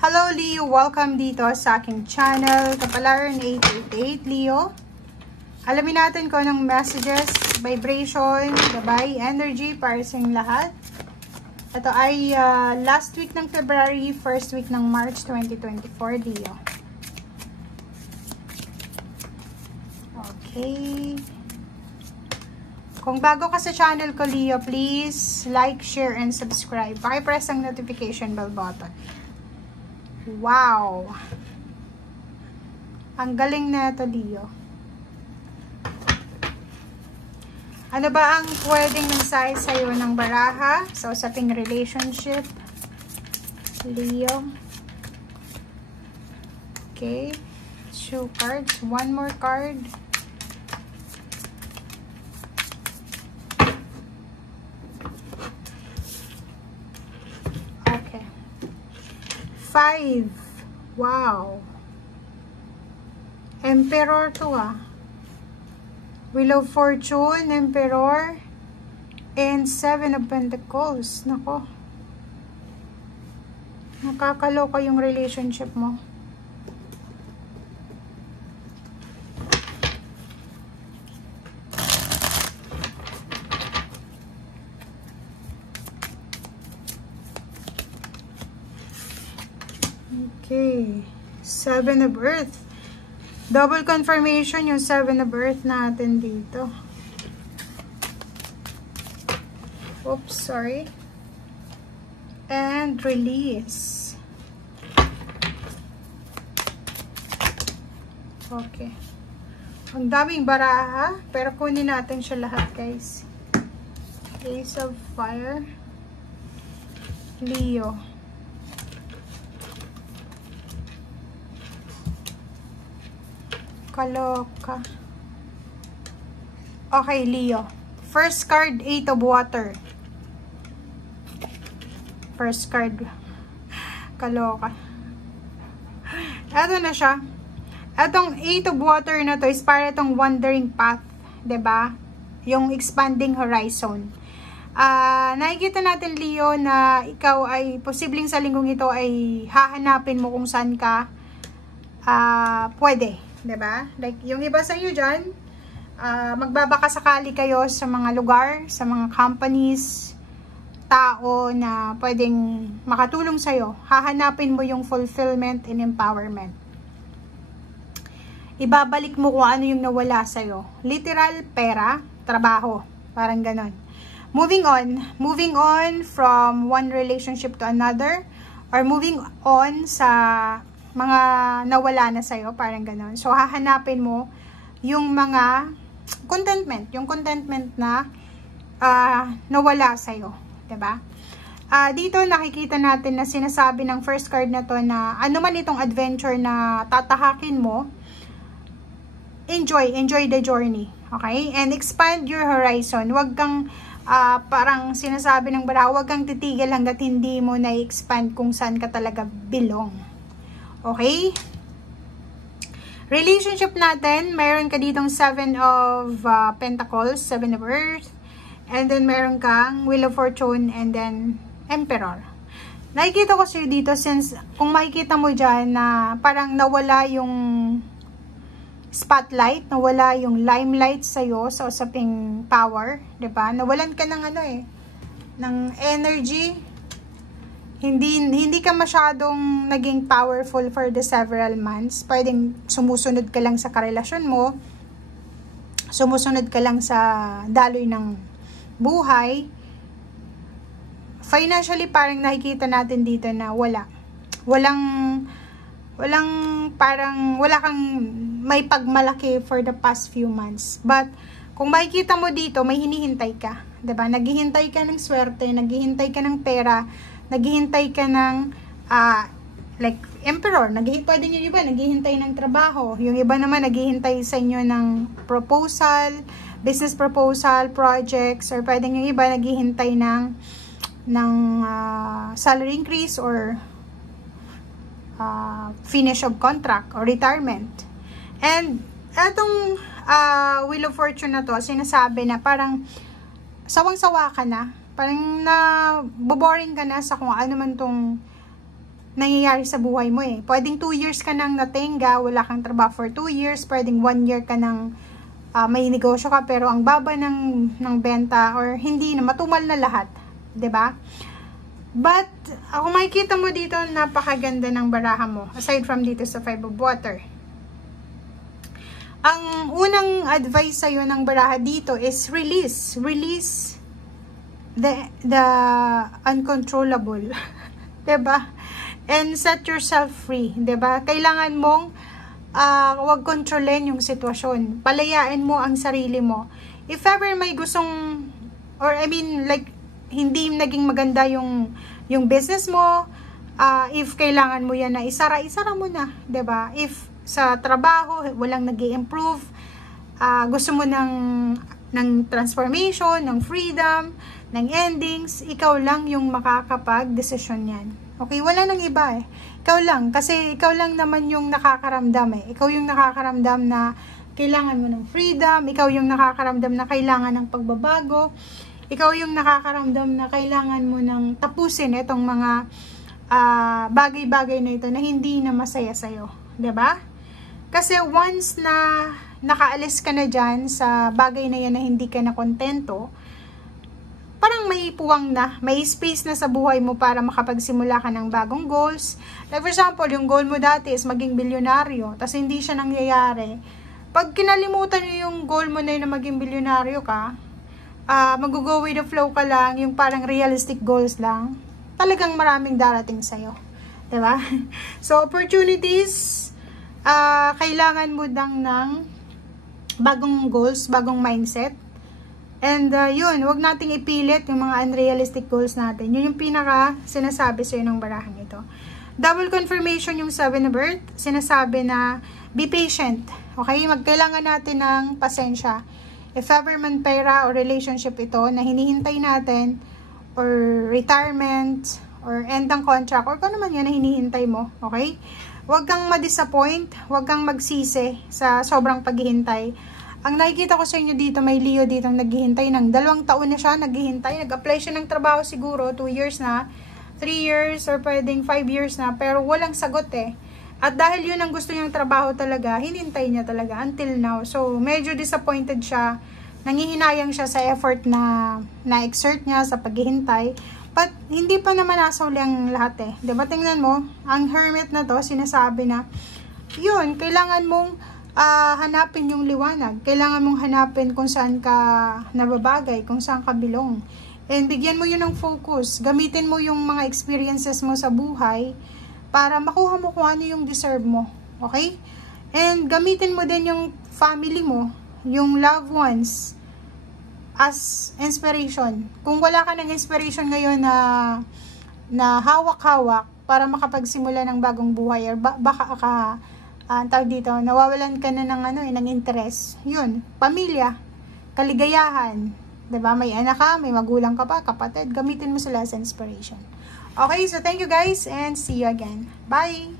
Hello Leo, welcome dito sa aking channel, Kapalaran 888 Leo. Alamin natin kung anong messages, vibration, gabay, energy para sa inyong lahat. Ito ay last week ng February, first week ng March 2024 Leo. Okay. Kung bago ka sa channel ko Leo, please like, share, and subscribe. Pakipress ang notification bell button. Wow! Ang galing na ito, Leo. Ano ba ang pwedeng mensahe sa'yo ng baraha sa usaping relationship? Leo. Okay. 2 cards. 1 more card. Okay. 5. Wow. Emperor to Wheel of Fortune, Emperor, and 7 of Pentacles. Nako. Nakakaloka yung relationship mo. Okay. 7 of Earth. Double confirmation yung 7 of Earth natin dito. Oops, sorry. And release. Okay. Ang daming baraha, pero kunin natin siya lahat, guys. Ace of Fire. Leo. Kaloka. Okay, Leo. First card, 8 of Water. First card. Kaloka. Eto na siya. Etong 8 of Water na to is para itong wandering path. 'Di ba? Yung expanding horizon. Nakikita natin, Leo, na ikaw ay posibleng sa linggong ito ay hahanapin mo kung saan ka pwede. 'Di ba? Like yung iba sa inyo diyan, magbabaka sakali kayo sa mga lugar, sa mga companies, tao na pwedeng makatulong sa iyo. Hahanapin mo yung fulfillment and empowerment. Ibabalik mo kung ano yung nawala sa iyo. Literal, pera, trabaho, parang ganon. Moving on from one relationship to another, or moving on sa mga nawala na sa'yo, parang gano'n. So, hahanapin mo yung mga contentment, na nawala sa'yo. Diba? Dito nakikita natin na sinasabi ng first card na to na ano man itong adventure na tatahakin mo, enjoy the journey. Okay? And expand your horizon. Huwag kang parang sinasabi ng baraha, huwag kang titigil hanggat hindi mo na-expand kung saan ka talaga belong. Okay? Relationship natin, mayroon ka ditong 7 of Pentacles, 7 of Earth, and then mayroon kang Wheel of Fortune, and then Emperor. Nakikita ko sa'yo dito, since kung makikita mo dyan na parang nawala yung spotlight, nawala yung limelight sa'yo sa usaping power, diba? Nawalan ka ng ng energy. Hindi ka masyadong naging powerful for the several months. Pwedeng sumusunod ka lang sa karelasyon mo. Sumusunod ka lang sa daloy ng buhay. Financially, parang nakikita natin dito na wala kang may pagmalaki for the past few months. But, kung makikita mo dito, may hinihintay ka. Diba? Naghihintay ka ng swerte, naghihintay ka ng pera, naghihintay ka ng like Emperor, pwede yung iba naghihintay ng trabaho, yung iba naman naghihintay sa inyo ng proposal, business proposal, projects, or pwede yung iba naghihintay ng salary increase or finish of contract or retirement. And etong Wheel of Fortune na to, sinasabi na parang sawang-sawa ka na, parang boring ka na sa kung ano man tong nangyayari sa buhay mo eh. Pwedeng 2 years ka nang natenga, wala kang trabaho for 2 years, pwedeng 1 year ka nang may negosyo ka pero ang baba ng benta or hindi na matumal na lahat, 'di ba? But kung makikita mo dito, napakaganda ng baraha mo aside from dito sa 5 of water. Ang unang advice sa'yo ng baraha dito is release the uncontrollable. 'Di ba? And set yourself free, 'di ba? Kailangan mong wag kontrolin yung sitwasyon. Palayain mo ang sarili mo. If ever may gustong, or I mean like hindi naging maganda yung business mo, if kailangan mo yan na isara mo na, 'di ba? If sa trabaho walang nag-i-improve, gusto mo ng transformation, ng freedom, ng endings, ikaw lang yung makakapag-desisyon yan. Okay, wala nang iba eh. Ikaw lang, kasi ikaw lang naman yung nakakaramdam eh. Ikaw yung nakakaramdam na kailangan mo ng freedom, ikaw yung nakakaramdam na kailangan ng pagbabago, ikaw yung nakakaramdam na kailangan mo ng tapusin itong mga bagay-bagay na ito na hindi na masaya sa'yo. 'Di ba? Kasi once na nakaalis ka na dyan sa bagay na yan na hindi ka na kontento, parang may puwang na, may space na sa buhay mo para makapagsimula ka ng bagong goals. Like for example, yung goal mo dati is maging bilyonaryo, tapos hindi siya nangyayari. Pag kinalimutan mo yung goal mo na yun na maging bilyonaryo ka, mag-go with the flow ka lang, yung parang realistic goals lang, talagang maraming darating sa'yo. Diba? So, opportunities, kailangan mo lang ng bagong goals, bagong mindset. And yun, wag nating ipilit yung mga unrealistic goals natin. Yun yung pinaka sinasabi sa'yo ng barahang ito. Double confirmation yung 7 of Earth. Sinasabi na be patient. Okay? Magkailangan natin ng pasensya. If ever man pera or relationship ito na hinihintay natin, or retirement, or end ng contract, or kung naman yan na hinihintay mo. Okay? Wag kang ma-disappoint. Wag kang magsisi sa sobrang paghihintay. Ang nakikita ko sa inyo dito, may Leo dito naghihintay ng 2 taon na siya, naghihintay. Nag-apply siya ng trabaho siguro, 2 years na, 3 years, or pwedeng 5 years na, pero walang sagot eh. At dahil yun ang gusto niyang trabaho talaga, hinintay niya talaga until now. So, medyo disappointed siya. Nangihinayang siya sa effort na exert niya sa paghihintay. But, hindi pa naman nasauli ang lahat eh. Diba, tingnan mo, ang hermit na to, sinasabi na, yun, kailangan mong hanapin yung liwanag. Kailangan mong hanapin kung saan ka nababagay, kung saan ka belong. And bigyan mo yun ng focus. Gamitin mo yung mga experiences mo sa buhay para makuha mo kung ano yung deserve mo. Okay? And gamitin mo din yung family mo, yung loved ones, as inspiration. Kung wala ka ng inspiration ngayon na hawak-hawak para makapagsimula ng bagong buhay, or baka tawag dito, nawawalan ka na ng interest. Yun, pamilya, kaligayahan, 'di ba? May anak ka, may magulang ka pa, kapatid, gamitin mo sila as inspiration. Okay, so thank you guys and see you again. Bye!